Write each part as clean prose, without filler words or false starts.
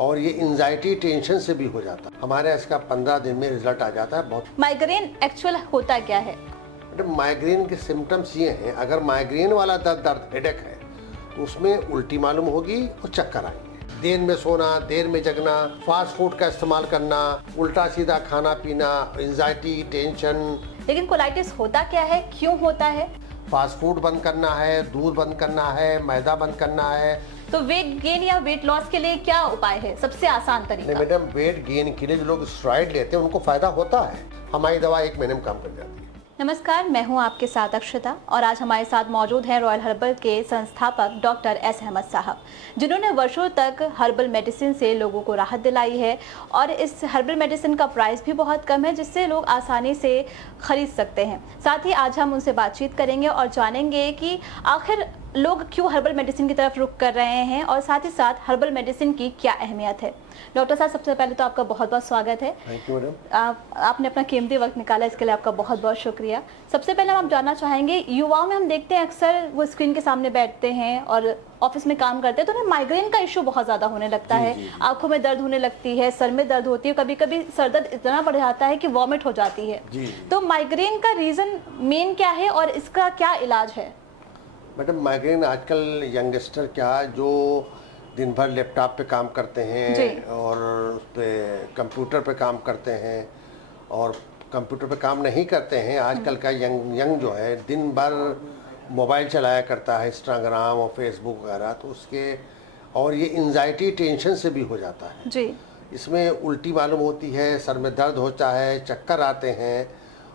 और ये anxiety tension से भी हो जाता है। हमारे इसका 15 दिन में रिजल्ट आ जाता है। बहुत माइग्रेन एक्चुअल होता क्या है? माइग्रेन के सिम्टम्स ये हैं, अगर माइग्रेन वाला दर्द हेडेक है तो उसमें उल्टी मालूम होगी और चक्कर आएंगे, देर में सोना, देर में जगना, फास्ट फूड का इस्तेमाल करना, उल्टा सीधा खाना पीना, एंजाइटी टेंशन। लेकिन कोलाइटिस होता क्या है, क्यों होता है? फास्ट फूड बंद करना है, दूध बंद करना है, मैदा बंद करना है। तो वेट गेन या वेट लॉस के लिए क्या उपाय है, सबसे आसान नहीं तरीका? मैडम, वेट गेन के लिए जो लोग स्टेरॉइड लेते हैं उनको फायदा होता है। हमारी दवा 1 महीने में काम कर जाती है। नमस्कार, मैं हूं आपके साथ अक्षता और आज हमारे साथ मौजूद हैं रॉयल हर्बल के संस्थापक डॉक्टर एस अहमद साहब, जिन्होंने वर्षों तक हर्बल मेडिसिन से लोगों को राहत दिलाई है। और इस हर्बल मेडिसिन का प्राइस भी बहुत कम है, जिससे लोग आसानी से खरीद सकते हैं। साथ ही आज हम उनसे बातचीत करेंगे और जानेंगे कि आखिर लोग क्यों हर्बल मेडिसिन की तरफ रुख कर रहे हैं और साथ ही साथ हर्बल मेडिसिन की क्या अहमियत है। डॉक्टर साहब, सबसे पहले तो आपका बहुत बहुत स्वागत है। Thank you madam. आपने अपना कीमती वक्त निकाला, इसके लिए आपका बहुत बहुत शुक्रिया। सबसे पहले हम जानना चाहेंगे, युवाओं में हम देखते हैं अक्सर वो स्क्रीन के सामने बैठते हैं और ऑफिस में काम करते हैं तो उन्हें माइग्रेन का इशू बहुत ज़्यादा होने लगता है। आंखों में दर्द होने लगती है, सर में दर्द होती है, कभी कभी सर दर्द इतना बढ़ जाता है कि वॉमिट हो जाती है। तो माइग्रेन का रीज़न मेन क्या है और इसका क्या इलाज है? मैडम, माइग्रेन आजकल यंगस्टर क्या जो दिन भर लैपटॉप पे काम करते हैं और उस पर कंप्यूटर पे काम करते हैं, और कंप्यूटर पे काम नहीं करते हैं। आजकल का यंग जो है दिन भर मोबाइल चलाया करता है, इंस्टाग्राम और फेसबुक वगैरह, तो उसके और ये एंजाइटी टेंशन से भी हो जाता है जी। इसमें उल्टी मालूम होती है, सर में दर्द होता है, चक्कर आते हैं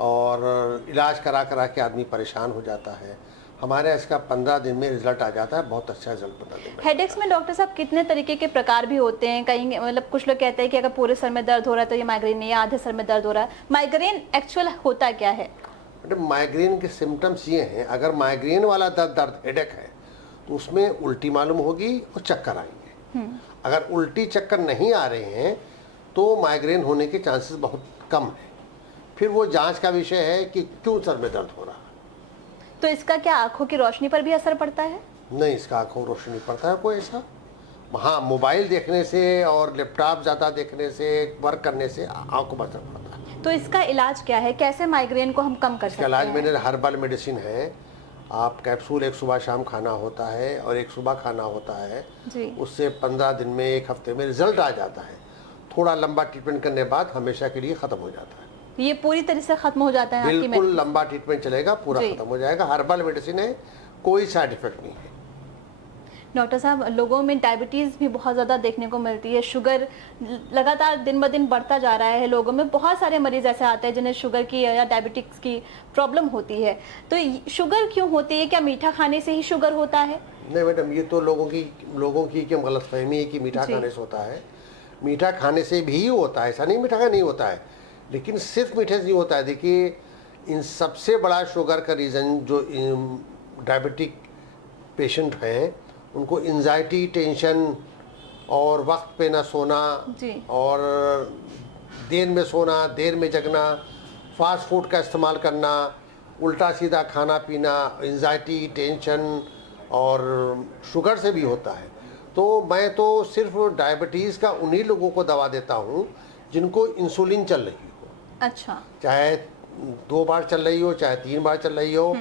और इलाज करा करा के आदमी परेशान हो जाता है। हमारे इसका 15 दिन में रिजल्ट आ जाता है, बहुत अच्छा रिजल्ट 15 दिन में। हेडेक्स में डॉक्टर साहब कितने तरीके के प्रकार भी होते हैं? कहीं मतलब कुछ लोग कहते हैं कि अगर पूरे सर में दर्द हो रहा है तो ये माइग्रेन नहीं है, आधे सर में दर्द हो रहा है। माइग्रेन एक्चुअल होता क्या है? मैडम, माइग्रेन के सिम्टम्स ये हैं, अगर माइग्रेन वाला दर्द हेडेक है तो उसमें उल्टी मालूम होगी और चक्कर आएंगे। अगर उल्टी चक्कर नहीं आ रहे हैं तो माइग्रेन होने के चांसेस बहुत कम है। फिर वो जांच का विषय है कि क्यों सर में दर्द हो रहा है। तो इसका क्या आंखों की रोशनी पर भी असर पड़ता है? नहीं, इसका आंखों में रोशनी पड़ता है कोई ऐसा। हाँ, मोबाइल देखने से और लैपटॉप ज़्यादा देखने से, वर्क करने से आंखों में असर पड़ता है। तो इसका इलाज क्या है, कैसे माइग्रेन को हम कम कर सकते हैं? इलाज मैंने हर्बल मेडिसिन है। आप कैप्सूल एक सुबह शाम खाना होता है और एक सुबह खाना होता है जी। उससे 15 दिन में, 1 हफ्ते में रिजल्ट आ जाता है। थोड़ा लंबा ट्रीटमेंट करने के बाद हमेशा के लिए ख़त्म हो जाता है। ये पूरी तरह से खत्म हो जाता है? बिल्कुल लंबा ट्रीटमेंट चलेगा, पूरा खत्म हो जाएगा। हर्बल मेडिसिन है, कोई साइड इफेक्ट नहीं है। डॉक्टर साहब, लोगों में डायबिटीज़ भी बहुत ज़्यादा देखने को मिलती है। शुगर लगातार दिन ब दिन बढ़ता जा रहा है। लोगों में बहुत सारे मरीज़ ऐसे आते हैं जिन्हें शुगर की या डायबिटिक्स की प्रॉब्लम होती है। तो शुगर क्यों होती है? क्या मीठा खाने से ही शुगर होता है? नहीं मैडम, ये तो लोगों की क्या गलतफहमी है कि मीठा खाने से होता है। मीठा खाने से भी होता है, ऐसा नहीं मीठा का नहीं होता है, लेकिन सिर्फ मीठे से नहीं होता है। देखिए, इन सबसे बड़ा शुगर का रीज़न जो डायबिटिक पेशेंट हैं उनको एंजाइटी टेंशन और वक्त पे ना सोना और देर में सोना, देर में जगना, फास्ट फूड का इस्तेमाल करना, उल्टा सीधा खाना पीना, एंजाइटी टेंशन और शुगर से भी होता है। तो मैं तो सिर्फ डायबिटीज़ का उन्हीं लोगों को दवा देता हूँ जिनको इंसुलिन चल रही हो। अच्छा। चाहे 2 बार चल रही हो, चाहे 3 बार चल रही हो,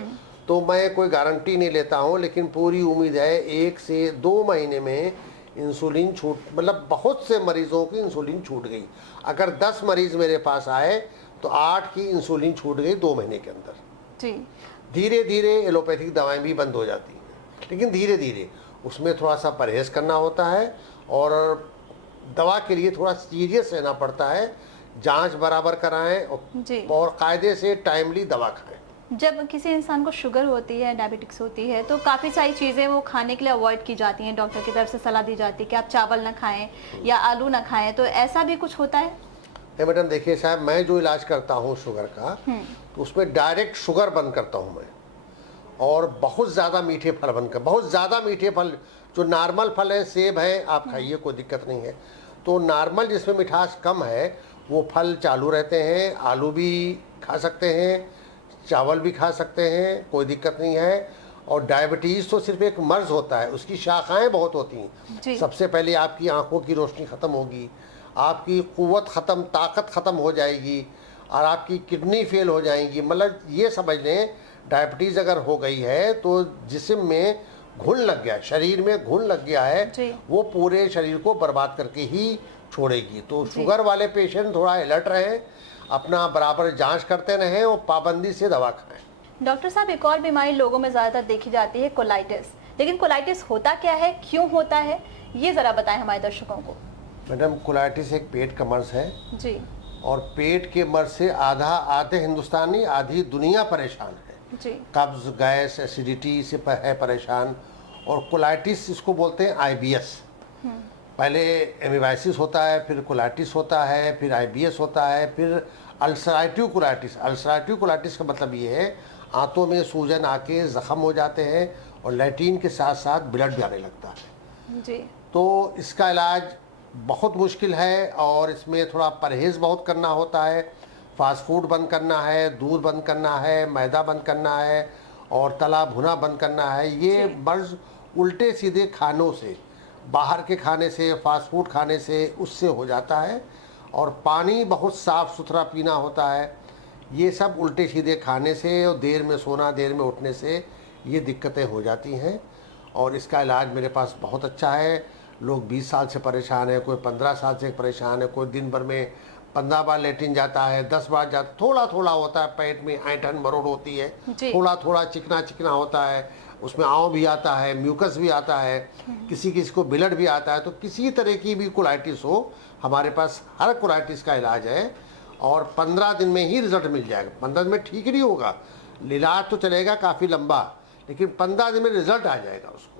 तो मैं कोई गारंटी नहीं लेता हूँ, लेकिन पूरी उम्मीद है 1 से 2 महीने में इंसुलिन छूट, मतलब बहुत से मरीजों की इंसुलिन छूट गई। अगर 10 मरीज मेरे पास आए तो 8 की इंसुलिन छूट गई 2 महीने के अंदर। जी। धीरे धीरे एलोपैथिक दवाएं भी बंद हो जाती हैं, लेकिन धीरे धीरे उसमें थोड़ा सा परहेज करना होता है और दवा के लिए थोड़ा सीरियस रहना पड़ता है। जांच बराबर कराएं और कायदे से टाइमली दवा खाएं। जब किसी इंसान को शुगर होती है, डायबिटिक्स होती है, तो काफ़ी सारी चीज़ें वो खाने के लिए अवॉइड की जाती हैं। डॉक्टर की तरफ से सलाह दी जाती है कि आप चावल ना खाएं या आलू ना खाएं, तो ऐसा भी कुछ होता है? नहीं मैडम, देखिए साहब, मैं जो इलाज करता हूँ शुगर का, तो उसमें डायरेक्ट शुगर बंद करता हूँ मैं, और बहुत ज़्यादा मीठे फल बंद कर, बहुत ज़्यादा मीठे फल, जो नॉर्मल फल है, सेब है, आप खाइए, कोई दिक्कत नहीं है। तो नॉर्मल जिसमें मिठास कम है वो फल चालू रहते हैं। आलू भी खा सकते हैं, चावल भी खा सकते हैं, कोई दिक्कत नहीं है। और डायबिटीज़ तो सिर्फ एक मर्ज होता है, उसकी शाखाएं बहुत होती हैं। सबसे पहले आपकी आंखों की रोशनी ख़त्म होगी, आपकी क़ुव्वत ख़त्म, ताकत ख़त्म हो जाएगी और आपकी किडनी फेल हो जाएंगी। मतलब ये समझ लें, डायबिटीज़ अगर हो गई है तो जिस्म में घुन लग गया, शरीर में घुन लग गया है, वो पूरे शरीर को बर्बाद करके ही छोड़ेगी। तो शुगर वाले पेशेंट थोड़ा अलर्ट रहें, अपना बराबर जांच करते रहें और पाबंदी से दवा खाएं। डॉक्टर साहब, एक और बीमारी लोगों में ज़्यादातर देखी जाती है, कोलाइटिस। लेकिन कोलाइटिस होता क्या है, क्यों होता है, ये ज़रा बताएं हमारे दर्शकों को। मैडम, कोलाइटिस एक पेट का मर्ज है जी, और पेट के मर्ज से आधे हिंदुस्तानी आधी दुनिया परेशान है जी। कब्ज, गैस, एसिडिटी से है परेशान। और कोलाइटिस इसको बोलते हैं IBS। पहले एमीबाइसिस होता है, फिर कोलाइटिस होता है, फिर IBS होता है, फिर अल्सराटिव कोलाइटिस। अल्सराटिव कोलाइटिस का मतलब ये है आंतों में सूजन आके ज़ख़म हो जाते हैं और लैट्रिन के साथ साथ ब्लड भी आने लगता है। जी। तो इसका इलाज बहुत मुश्किल है और इसमें थोड़ा परहेज़ बहुत करना होता है। फास्ट फूड बंद करना है, दूध बंद करना है, मैदा बंद करना है और तला भुना बंद करना है। ये मर्ज उल्टे सीधे खानों से, बाहर के खाने से, फास्ट फूड खाने से, उससे हो जाता है। और पानी बहुत साफ़ सुथरा पीना होता है। ये सब उल्टे सीधे खाने से और देर में सोना, देर में उठने से ये दिक्कतें हो जाती हैं। और इसका इलाज मेरे पास बहुत अच्छा है। लोग 20 साल से परेशान है, कोई 15 साल से परेशान है, कोई दिन भर में 15 बार लेटिन जाता है, 10 बार जाता, थोड़ा थोड़ा होता है, पेट में ऐंठन मरोड़ होती है, थोड़ा थोड़ा चिकना चिकना होता है, उसमें आंव भी आता है, म्यूकस भी आता है, किसी किसी को ब्लड भी आता है। तो किसी तरह की भी कोलाइटिस हो, हमारे पास हर कोलाइटिस का इलाज है और 15 दिन में ही रिजल्ट मिल जाएगा। 15 दिन में ठीक नहीं होगा, इलाज तो चलेगा काफ़ी लंबा, लेकिन 15 दिन में रिजल्ट आ जाएगा उसको।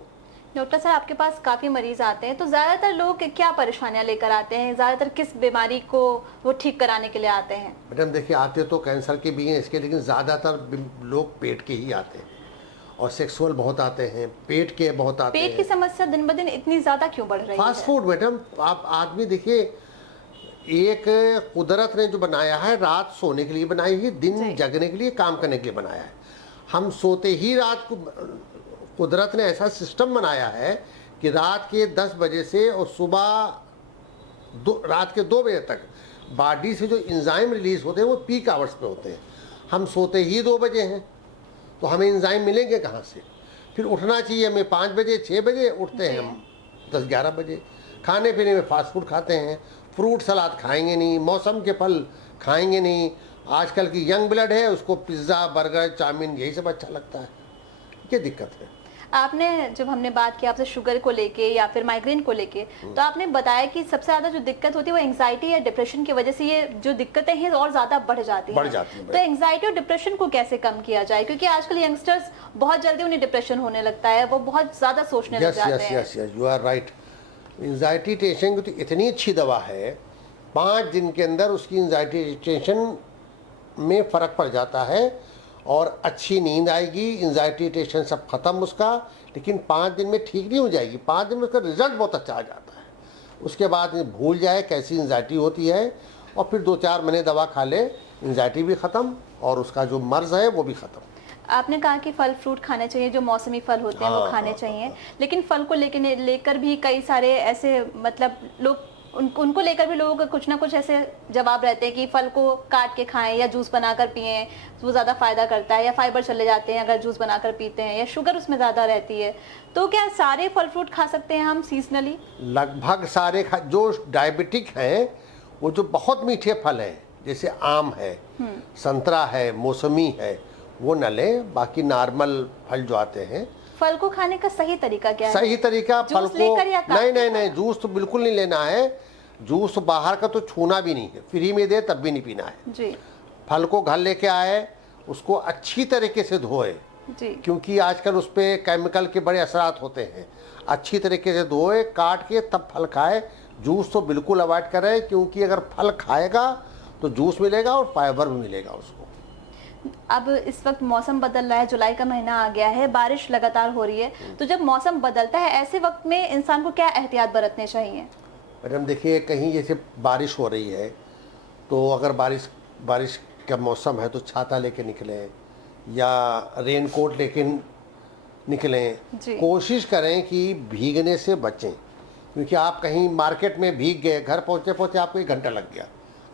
डॉक्टर साहब, आपके पास काफ़ी मरीज आते हैं, तो ज़्यादातर लोग क्या परेशानियां लेकर आते हैं, ज़्यादातर किस बीमारी को वो ठीक कराने के लिए आते हैं? मैडम देखिए, आते तो कैंसर के भी हैं इसके, लेकिन ज़्यादातर लोग पेट के ही आते हैं और सेक्सुअल बहुत आते हैं, पेट के बहुत आते हैं। पेट की समस्या दिन ब दिन इतनी ज़्यादा क्यों बढ़ रही है? फास्ट फूड मैडम, आप आदमी देखिए, एक कुदरत ने जो बनाया है, रात सोने के लिए बनाई है, दिन जगने के लिए, काम करने के लिए बनाया है। हम सोते ही रात को, कुदरत ने ऐसा सिस्टम बनाया है कि रात के 10 बजे से और सुबह रात के 2 बजे तक बॉडी से जो एंजाइम रिलीज होते हैं वो पीक आवर्स पे होते हैं। हम सोते ही 2 बजे हैं, तो हमें एंजाइम मिलेंगे कहाँ से? फिर उठना चाहिए हमें 5 बजे, 6 बजे उठते हैं हम 10-11 बजे। खाने पीने में फास्ट फूड खाते हैं, फ्रूट सलाद खाएंगे नहीं, मौसम के फल खाएंगे नहीं। आजकल की यंग ब्लड है, उसको पिज़्ज़ा, बर्गर, चाउमीन यही सब अच्छा लगता है। ये दिक्कत है। आपने, जब हमने बात की आपसे शुगर को लेके या फिर माइग्रेन को लेके, तो आपने बताया कि सबसे ज़्यादा जो दिक्कत होती है वो एंग्जाइटी या डिप्रेशन की वजह से ये जो दिक्कतें हैं और ज़्यादा बढ़ जाती हैं। तो एंग्जाइटी और डिप्रेशन को कैसे कम किया जाए? क्योंकि आजकल यंगस्टर्स बहुत जल्दी उन्हें डिप्रेशन होने लगता है, वो बहुत ज़्यादा सोचने लग जाते हैं। Yes, you are right. Anxiety tension की तो इतनी अच्छी दवा है, 5 दिन के अंदर उसकी एंग्जाइटी टेंशन में फ़र्क पड़ जाता है और अच्छी नींद आएगी, एंग्जाइटी टेंशन सब खत्म उसका। लेकिन 5 दिन में ठीक नहीं हो जाएगी, 5 दिन में उसका रिजल्ट बहुत अच्छा आ जाता है। उसके बाद भूल जाए कैसी एंग्जाइटी होती है और फिर 2-4 महीने दवा खा ले, एंग्जाइटी भी ख़त्म और उसका जो मर्ज है वो भी ख़त्म। आपने कहा कि फल फ्रूट खाने चाहिए, जो मौसमी फल होते हैं वो खाने चाहिए, लेकिन फल को लेकर भी कई सारे ऐसे, मतलब लोग उनको लेकर भी लोगों का कुछ ना कुछ ऐसे जवाब रहते हैं कि फल को काट के खाएं या जूस बनाकर पिएं, वो ज़्यादा फ़ायदा करता है, या फाइबर चले जाते हैं अगर जूस बनाकर पीते हैं, या शुगर उसमें ज़्यादा रहती है। तो क्या सारे फल फ्रूट खा सकते हैं हम सीजनली? लगभग सारे जो डायबिटिक हैं, वो जो बहुत मीठे फल हैं, जैसे आम है, संतरा है, मौसमी है, वो न लें। बाकी नॉर्मल फल जो आते हैं। फल को खाने का सही तरीका क्या है? सही तरीका फल को नहीं, जूस तो बिल्कुल नहीं लेना है। जूस बाहर का तो छूना भी नहीं है, फ्री में दे तब भी नहीं पीना है जी। फल को घर लेके आए, उसको अच्छी तरीके से धोए जी, क्योंकि आजकल उस पर केमिकल के बड़े असरात होते हैं। अच्छी तरीके से धोए, काट के तब फल खाए। जूस तो बिल्कुल अवॉइड करें, क्योंकि अगर फल खाएगा तो जूस मिलेगा और फाइबर भी मिलेगा उसको। अब इस वक्त मौसम बदल रहा है, जुलाई का महीना आ गया है, बारिश लगातार हो रही है, तो जब मौसम बदलता है ऐसे वक्त में इंसान को क्या एहतियात बरतने चाहिए? मैडम देखिए, कहीं जैसे बारिश हो रही है तो अगर बारिश का मौसम है तो छाता लेके निकलें या रेनकोट लेकिन निकलें, जी। कोशिश करें कि भीगने से बचें, क्योंकि आप कहीं मार्केट में भीग गए, घर पहुंचते पहुंचते आपको 1 घंटा लग गया,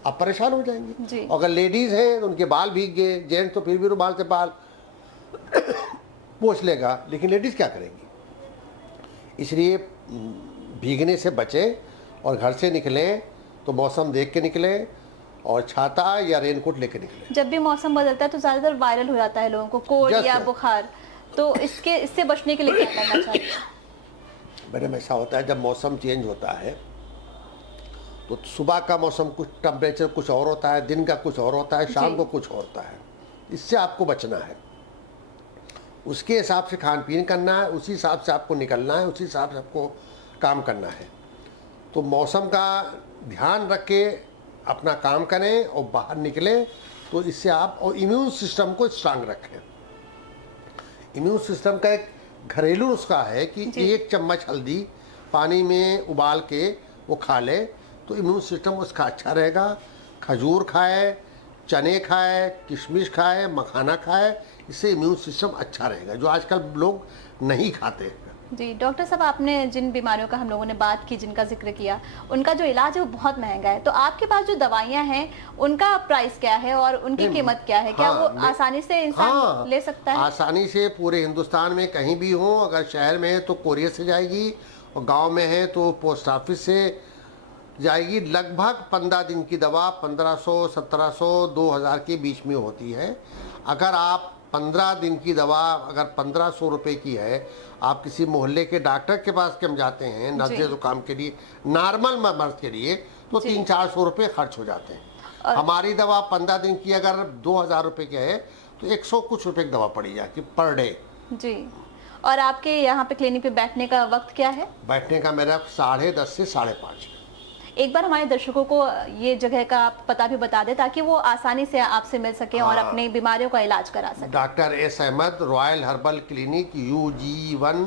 आप परेशान हो जाएंगे। जी। अगर लेडीज़ हैं तो उनके बाल भीग गए, जेंट्स तो फिर भी रुमाल से बाल पोंछ लेगा, लेकिन लेडीज़ क्या करेंगी? इसलिए भीगने से बचें और घर से निकलें तो मौसम देख के निकलें और छाता या रेनकोट लेके निकलें। जब भी मौसम बदलता है तो ज़्यादातर वायरल हो जाता है लोगों को कोल्ड Just या है। बुखार, तो इससे बचने के लिए क्या करना चाहिए? मैडम ऐसा होता है, जब मौसम चेंज होता है तो सुबह का मौसम कुछ टेम्परेचर कुछ और होता है, दिन का कुछ और होता है, शाम जी। को कुछ और होता है। इससे आपको बचना है, उसके हिसाब से खान पीन करना है, उसी हिसाब से आपको निकलना है, उसी हिसाब से आपको काम करना है। तो मौसम का ध्यान रख के अपना काम करें और बाहर निकलें, तो इससे आप और इम्यून सिस्टम को स्ट्रांग रखें। इम्यून सिस्टम का एक घरेलू नुस्खा है कि जी। 1 चम्मच हल्दी पानी में उबाल के वो खा ले तो इम्यून सिस्टम उसका अच्छा रहेगा। खजूर खाए, चने खाए, किशमिश खाए, मखाना खाए, इससे इम्यून सिस्टम अच्छा रहेगा, जो आजकल लोग नहीं खाते। जी डॉक्टर साहब, आपने जिन बीमारियों का हम लोगों ने बात की, जिनका जिक्र किया, उनका जो इलाज है वो बहुत महंगा है, तो आपके पास जो दवाइयाँ हैं उनका प्राइस क्या है और उनकी कीमत क्या है? क्या हाँ, वो आसानी से इंसान ले सकता है? आसानी से पूरे हिंदुस्तान में कहीं भी हो। अगर शहर में है तो कोरियर से जाएगी और गांव में है तो पोस्ट ऑफिस से जाएगी। लगभग 15 दिन की दवा 1500, 1700, 2000 के बीच में होती है। अगर आप 15 दिन की दवा अगर 1500 रुपये की है, आप किसी मोहल्ले के डॉक्टर के पास के हम जाते हैं नज़ले ज़ुकाम के लिए, नॉर्मल मर्ज के लिए, तो 300-400 रुपये खर्च हो जाते हैं। हमारी दवा 15 दिन की अगर 2000 रुपये की है तो 100 कुछ रुपये की दवा पड़ी जाती पर डे। जी। और आपके यहाँ पे क्लिनिक पे बैठने का वक्त क्या है? बैठने का मेरा 10:30 से 5:30। एक बार हमारे दर्शकों को ये जगह का आप पता भी बता दें ताकि वो आसानी से आपसे मिल सके और अपनी बीमारियों का इलाज करा सके। Doctor S Ahmad, royal herbal clinic, UG1,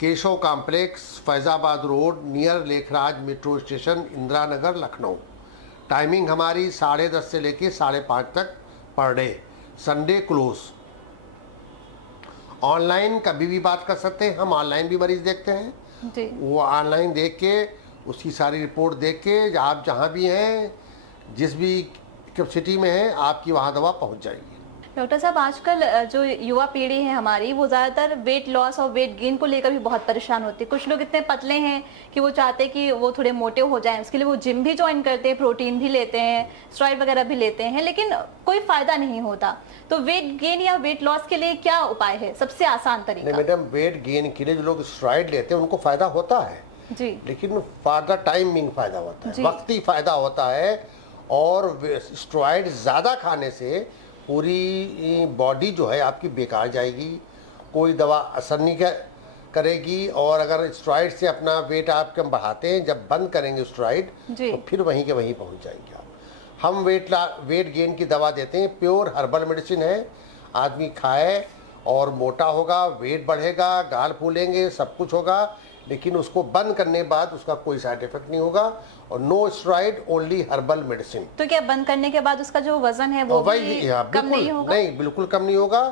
Keshav complex, Faizabad road, near Lekhraj metro station, Indira Nagar, Lucknow. Timing हमारी 10:30 से लेके 5:30 तक per day, Sunday close. Online कभी भी बात कर सकते हैं, हम ऑनलाइन भी मरीज देखते हैं। जी। वो ऑनलाइन देख के उसकी सारी रिपोर्ट देख के आप जहाँ भी हैं, जिस भी सिटी में हैं, आपकी वहाँ दवा पहुँच जाएगी। डॉक्टर साहब, आजकल जो युवा पीढ़ी है हमारी, वो ज़्यादातर वेट लॉस और वेट गेन को लेकर भी बहुत परेशान होती है। कुछ लोग इतने पतले हैं कि वो चाहते हैं कि वो थोड़े मोटे हो जाएं, उसके लिए वो जिम भी ज्वाइन करते हैं, प्रोटीन भी लेते हैं, स्टेरॉइड वगैरह भी लेते हैं, लेकिन कोई फायदा नहीं होता। तो वेट गेन या वेट लॉस के लिए क्या उपाय है, सबसे आसान तरीका? नहीं मैडम, वेट गेन के लिए जो लोग स्टेरॉइड लेते हैं उनको फ़ायदा होता है जी, लेकिन फॉर द टाइमिंग फ़ायदा होता है, वक्ती फ़ायदा होता है। और स्टेरॉइड ज़्यादा खाने से पूरी बॉडी जो है आपकी बेकार जाएगी, कोई दवा असर नहीं करेगी। और अगर स्टेरॉइड से अपना वेट आप कम बढ़ाते हैं, जब बंद करेंगे स्टेरॉइड तो फिर वहीं के वहीं पहुंच जाएंगे आप। हम वेट गेन की दवा देते हैं, प्योर हर्बल मेडिसिन है। आदमी खाए और मोटा होगा, वेट बढ़ेगा, गाल फूलेंगे, सब कुछ होगा, लेकिन उसको बंद करने के बाद उसका कोई साइड इफेक्ट नहीं होगा। और no steroid, only herbal medicine. तो क्या बंद करने के बाद उसका जो वजन है वो भी कम नहीं होगा? नहीं, बिल्कुल कम नहीं होगा,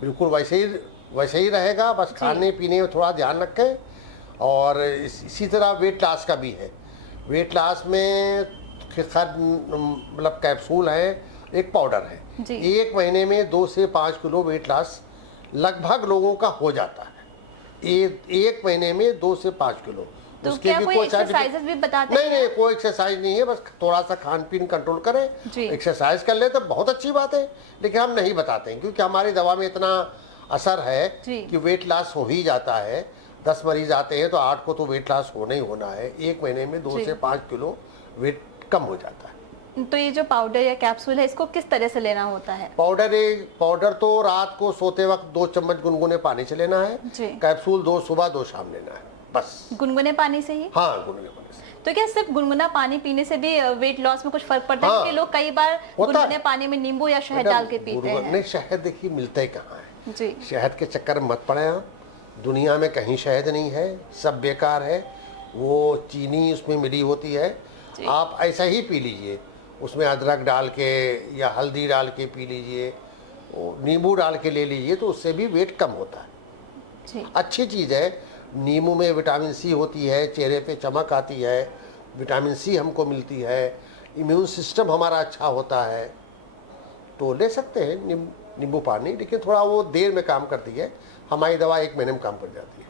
बिल्कुल वैसे ही रहेगा। बस खाने पीने में थोड़ा ध्यान रखें। और इसी तरह वेट लॉस का भी है। वेट लॉस में मतलब कैप्सूल है, एक पाउडर है। 1 महीने में 2 से 5 किलो वेट लॉस लगभग लोगों का हो जाता है। 1 महीने में 2 से 5 किलो। तो उसके भी कोई एक्सरसाइजेस भी बताते हैं? नहीं, कोई एक्सरसाइज नहीं है, बस थोड़ा सा खान पीन कंट्रोल करें, एक्सरसाइज कर ले तो बहुत अच्छी बात है। लेकिन हम नहीं बताते हैं क्योंकि हमारी दवा में इतना असर है कि वेट लॉस हो ही जाता है। 10 मरीज आते हैं तो 8 को तो वेट लॉस होना ही होना है। 1 महीने में 2 से 5 किलो वेट कम हो जाता है। तो ये जो पाउडर या कैप्सूल है, इसको किस तरह से लेना होता है? पाउडर तो रात को सोते वक्त 2 चम्मच गुनगुने पानी से लेना है। कैप्सूल 2 सुबह 2 शाम लेना है, बस। गुनगुने पानी से ही? हाँ, गुनगुने पानी से। तो क्या सिर्फ गुनगुना पानी पीने से भी वेट लॉस में कुछ फर्क पड़ता है? क्योंकि लोग कई बार गुनगुने पानी में नींबू या शहद डाल के पीते हैं। नहीं, शहद देखिए मिलता ही कहाँ है जी। शहद के चक्कर में मत पड़े आप। दुनिया में कहीं शहद नहीं है, सब बेकार है। वो चीनी उसमें मिली होती है। आप ऐसा ही पी लीजिए, उसमें अदरक डाल के या हल्दी डाल के पी लीजिए, नींबू डाल के ले लीजिए, तो उससे भी वेट कम होता है। जी। अच्छी चीज़ है। नींबू में विटामिन सी होती है, चेहरे पे चमक आती है, विटामिन सी हमको मिलती है, इम्यून सिस्टम हमारा अच्छा होता है। तो ले सकते हैं नींबू पानी, लेकिन थोड़ा वो देर में काम करती है। हमारी दवा 1 महीने में काम कर जाती है।